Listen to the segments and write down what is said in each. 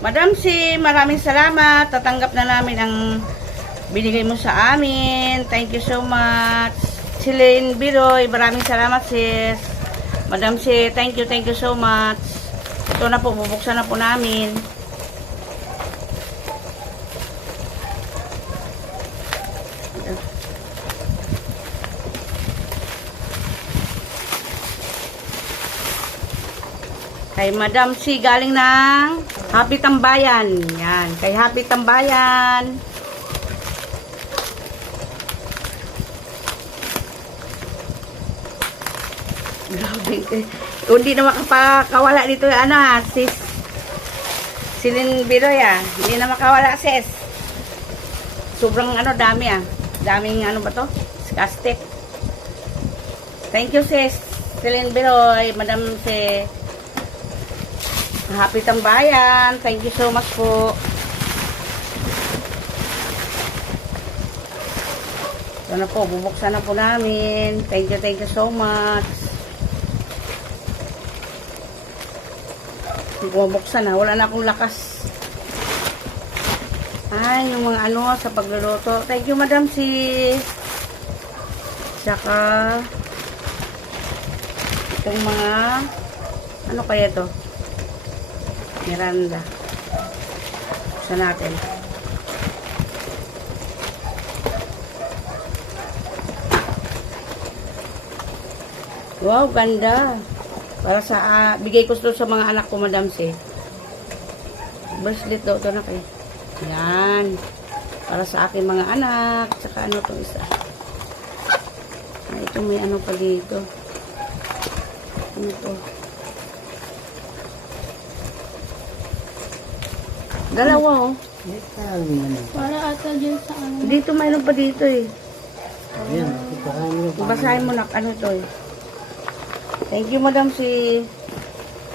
Madam si, maraming salamat. Tatanggap na namin ang binigay mo sa amin. Thank you so much. Celine Biroy, maraming salamat sis. Madam si, thank you, thank you so much. Ito na po, bubuksan na po namin. Kay Madam C, galing ng Happy Tambayan. Yan, kay Happy Tambayan. Grabe. eh. Hindi na makapakawala dito ano ha, sis. Silin Biroy ah. Hindi na makawala sis. Sobrang ano dami ah. Daming ano ba to? Skastik. Thank you sis. Silin Biroy, Madam si Happy Tambayan. Thank you so much po. Ito na po, bubuksan na po namin. Thank you, thank you so much. Bubuksan na, wala na akong lakas. Ay, yung mga ano sa pagluluto. Thank you, Madam si Tsaka itong mga ano kaya to? Miranda. Buksan natin. Wow, ganda. Para sa, ah, bigay ko ito sa mga anak ko, Madam Si. Bracelet daw ito na kayo. Yan. Para sa aking mga anak. Tsaka ano itong isa. Ah, ito may ano pa dito. Ano to? Dalawa oh. Para ata dyan sa ano. Dito mayroon pa dito eh. Ayan, ipahan mo. Basahin mo na ano to eh. Thank you, madam si...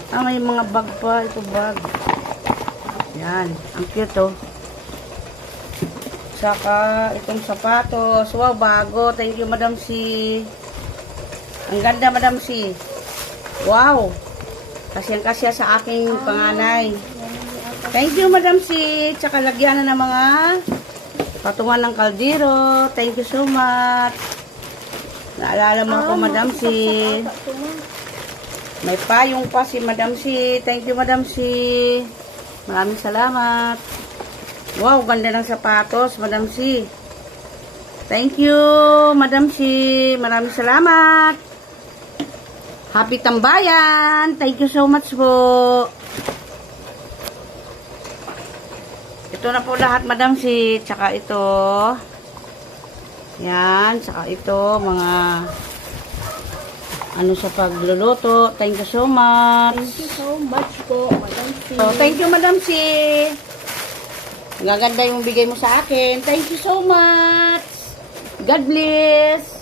Ah, may mga bag pa. Ito bag. Yan. Ang cute oh. Saka itong sapatos. Wow, bago. Thank you, madam si... Ang ganda, madam si. Wow. Kasyang kasya sa aking panganay. Thank you, madam si. Tsaka lagyan na ng mga patungan ng kaldero. Thank you so much. Naalala mo ako, Madam Si. May payong pa si Madam Si. Thank you, Madam Si. Maraming salamat. Wow, ganda ng sapatos, Madam Si. Thank you, Madam Si. Maraming salamat. Happy Tambayan. Thank you so much po. Ito na po lahat, Madam Si. Tsaka ito. Yan, saka ito, mga ano sa pagluluto. Thank you so much. Thank you so much po, Madam C. So, thank you, Madam Si. Gaganda yung bigay mo sa akin. Thank you so much. God bless.